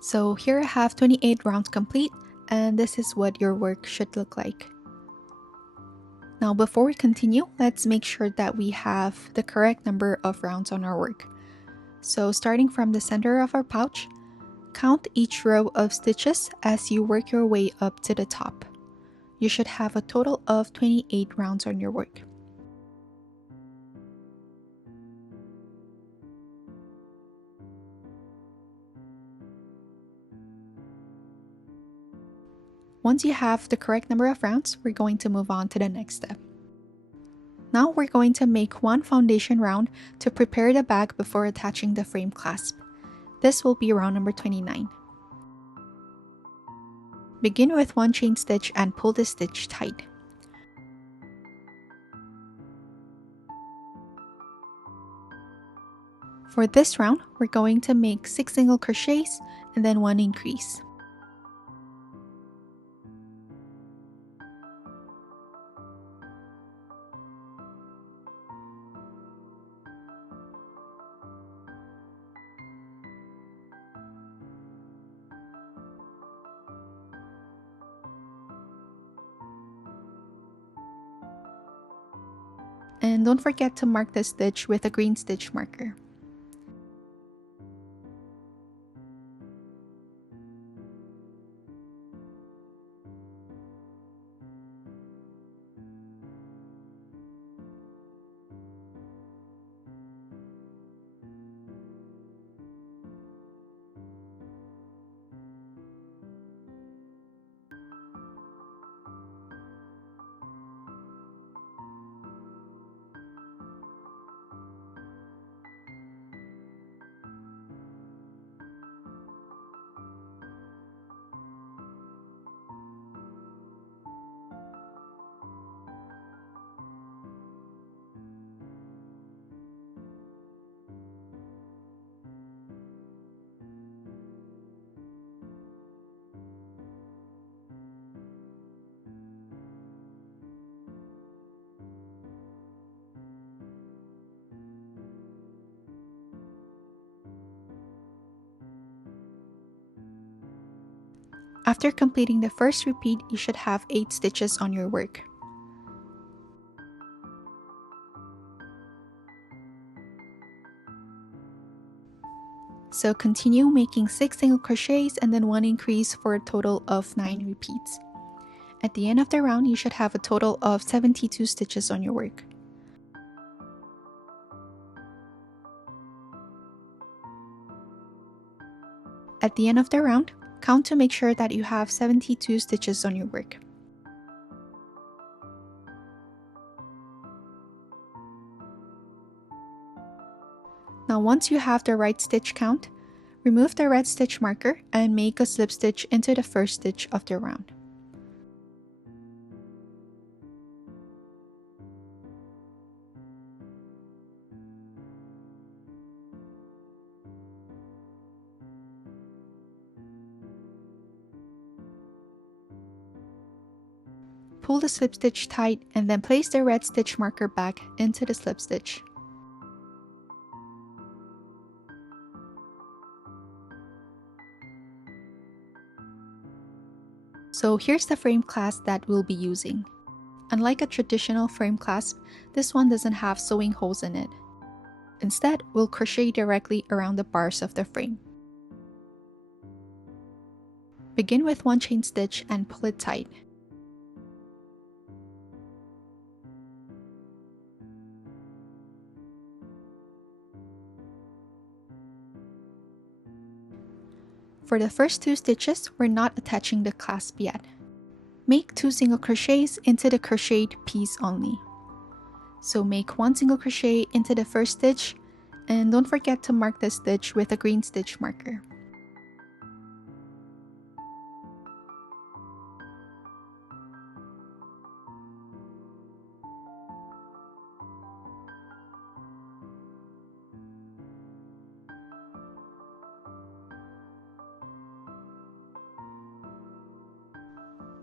So here I have 28 rounds complete, and this is what your work should look like. Now before we continue, let's make sure that we have the correct number of rounds on our work. So starting from the center of our pouch, count each row of stitches as you work your way up to the top. You should have a total of 28 rounds on your work. Once you have the correct number of rounds, we're going to move on to the next step. Now we're going to make one foundation round to prepare the bag before attaching the frame clasp. This will be round number 29. Begin with one chain stitch and pull the stitch tight. For this round, we're going to make 6 single crochets and then 1 increase. And don't forget to mark the stitch with a green stitch marker. After completing the first repeat, you should have 8 stitches on your work. So continue making 6 single crochets and then 1 increase for a total of 9 repeats. At the end of the round, you should have a total of 72 stitches on your work. At the end of the round, count to make sure that you have 72 stitches on your work. Now once you have the right stitch count, remove the red stitch marker and make a slip stitch into the first stitch of the round. Pull the slip stitch tight and then place the red stitch marker back into the slip stitch. So here's the frame clasp that we'll be using. Unlike a traditional frame clasp, this one doesn't have sewing holes in it. Instead, we'll crochet directly around the bars of the frame. Begin with one chain stitch and pull it tight. For the first 2 stitches, we're not attaching the clasp yet. Make 2 single crochets into the crocheted piece only. So make 1 single crochet into the first stitch, and don't forget to mark the stitch with a green stitch marker.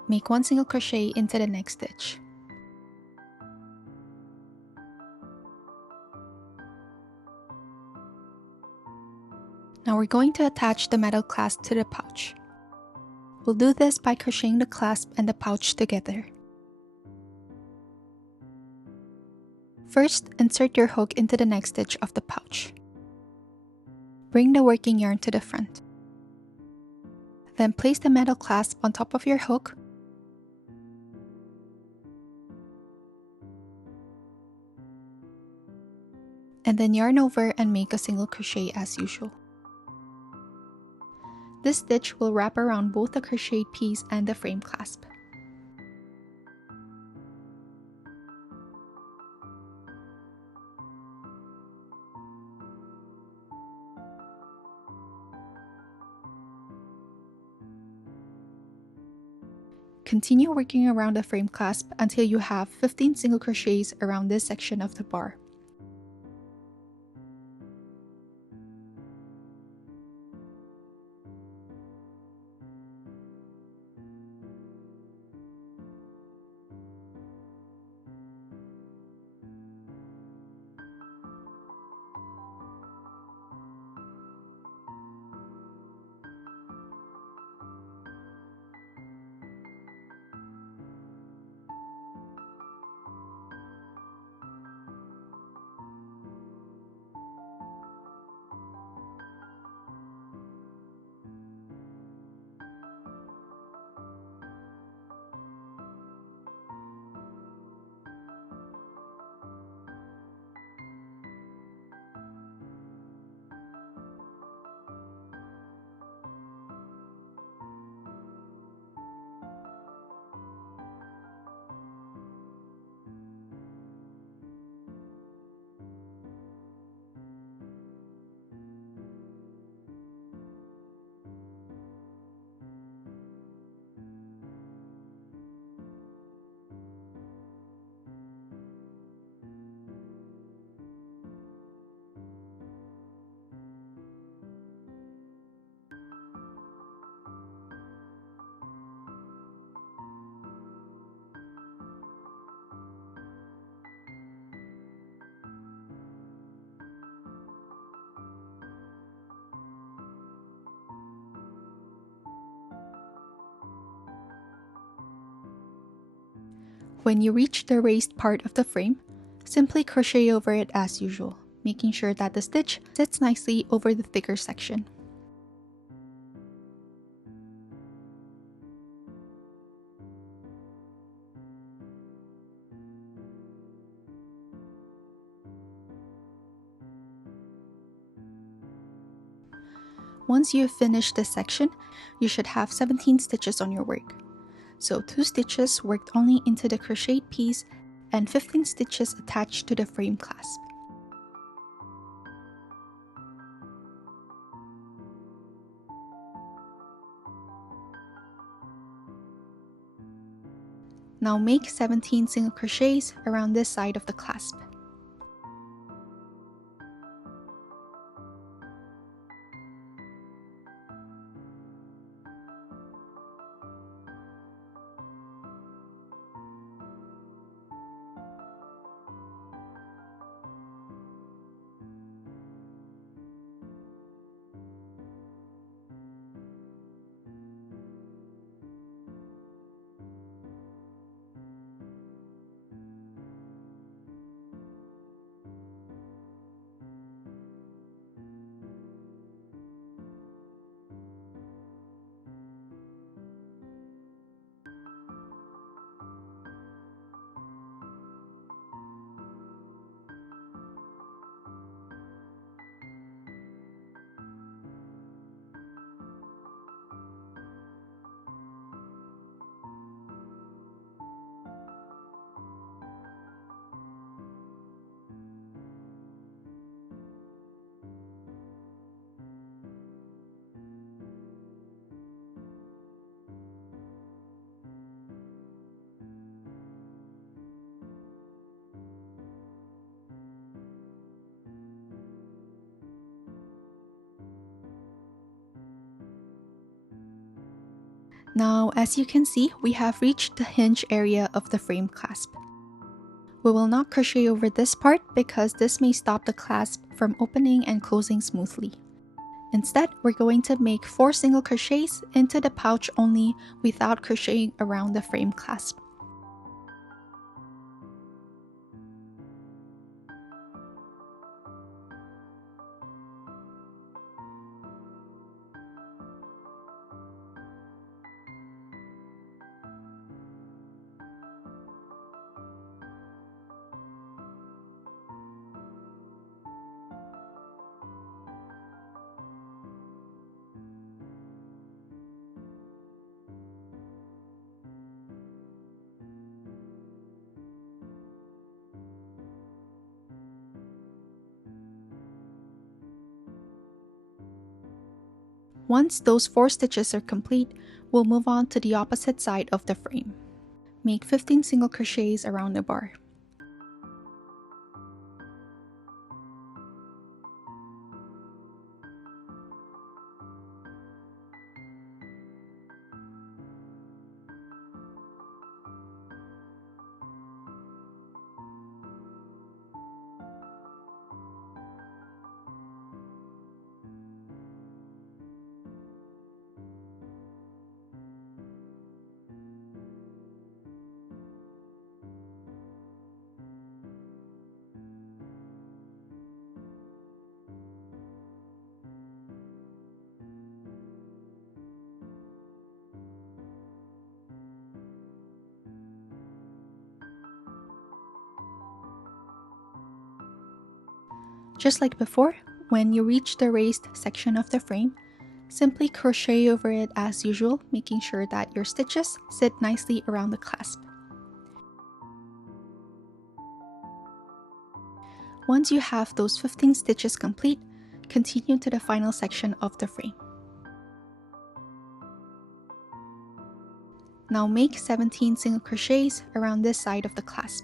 Make 1 single crochet into the next stitch. Now we're going to attach the metal clasp to the pouch. We'll do this by crocheting the clasp and the pouch together. First, insert your hook into the next stitch of the pouch. Bring the working yarn to the front. Then place the metal clasp on top of your hook. And then yarn over and make a single crochet as usual. This stitch will wrap around both the crocheted piece and the frame clasp. Continue working around the frame clasp until you have 15 single crochets around this section of the bar. When you reach the raised part of the frame, simply crochet over it as usual, making sure that the stitch sits nicely over the thicker section. Once you have finished this section, you should have 17 stitches on your work. So 2 stitches worked only into the crocheted piece and 15 stitches attached to the frame clasp. Now make 17 single crochets around this side of the clasp. Now, as you can see, we have reached the hinge area of the frame clasp. We will not crochet over this part because this may stop the clasp from opening and closing smoothly. Instead, we're going to make 4 single crochets into the pouch only without crocheting around the frame clasp. Once those 4 stitches are complete, we'll move on to the opposite side of the frame. Make 15 single crochets around the bar. Just like before, when you reach the raised section of the frame, simply crochet over it as usual, making sure that your stitches sit nicely around the clasp. Once you have those 15 stitches complete, continue to the final section of the frame. Now make 17 single crochets around this side of the clasp.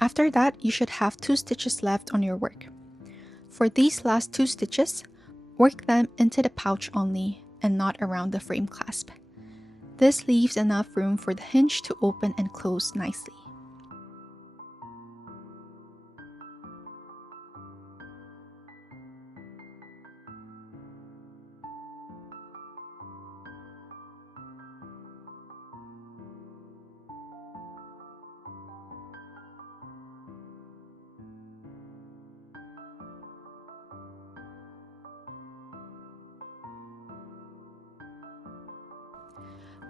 After that, you should have 2 stitches left on your work. For these last 2 stitches, work them into the pouch only and not around the frame clasp. This leaves enough room for the hinge to open and close nicely.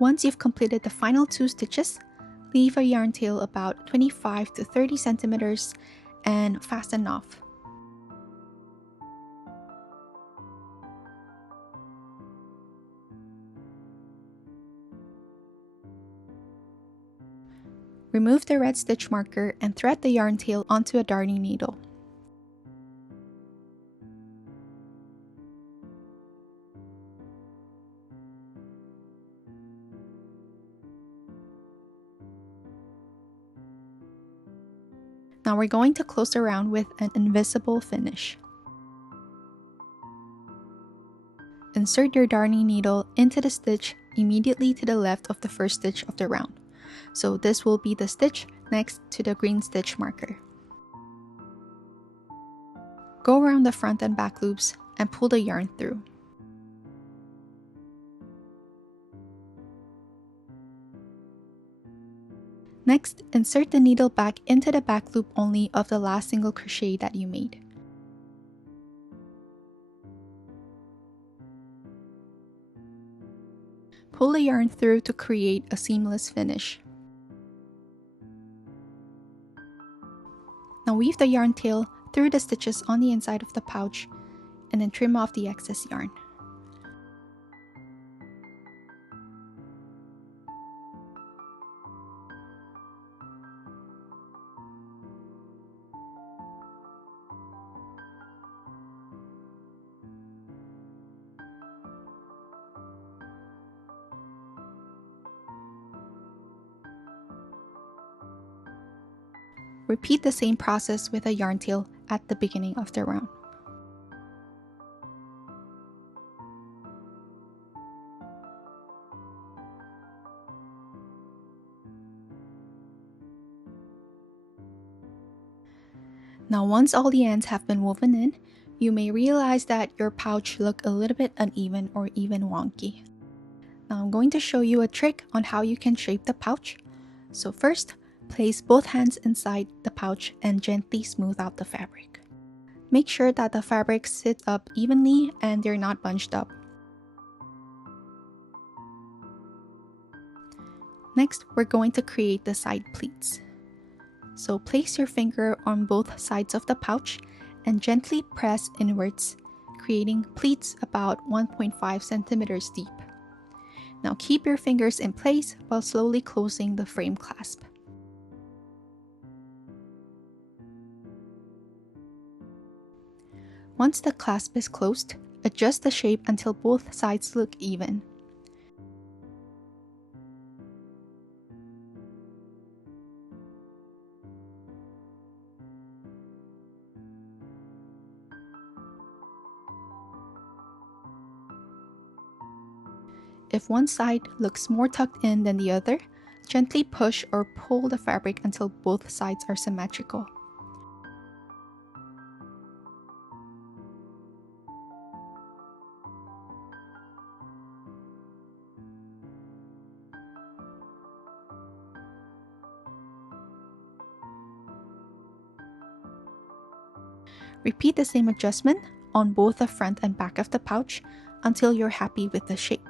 Once you've completed the final 2 stitches, leave a yarn tail about 25 to 30 centimeters and fasten off. Remove the red stitch marker and thread the yarn tail onto a darning needle. Now we're going to close around with an invisible finish. Insert your darning needle into the stitch immediately to the left of the first stitch of the round. So this will be the stitch next to the green stitch marker. Go around the front and back loops and pull the yarn through. Next, insert the needle back into the back loop only of the last single crochet that you made. Pull the yarn through to create a seamless finish. Now weave the yarn tail through the stitches on the inside of the pouch and then trim off the excess yarn. Repeat the same process with a yarn tail at the beginning of the round. Now once all the ends have been woven in, you may realize that your pouch look a little bit uneven or even wonky. Now I'm going to show you a trick on how you can shape the pouch. So first, place both hands inside the pouch and gently smooth out the fabric. Make sure that the fabric sits up evenly and they're not bunched up. Next, we're going to create the side pleats. So place your finger on both sides of the pouch and gently press inwards, creating pleats about 1.5 centimeters deep. Now keep your fingers in place while slowly closing the frame clasp. Once the clasp is closed, adjust the shape until both sides look even. If one side looks more tucked in than the other, gently push or pull the fabric until both sides are symmetrical. Repeat the same adjustment on both the front and back of the pouch until you're happy with the shape.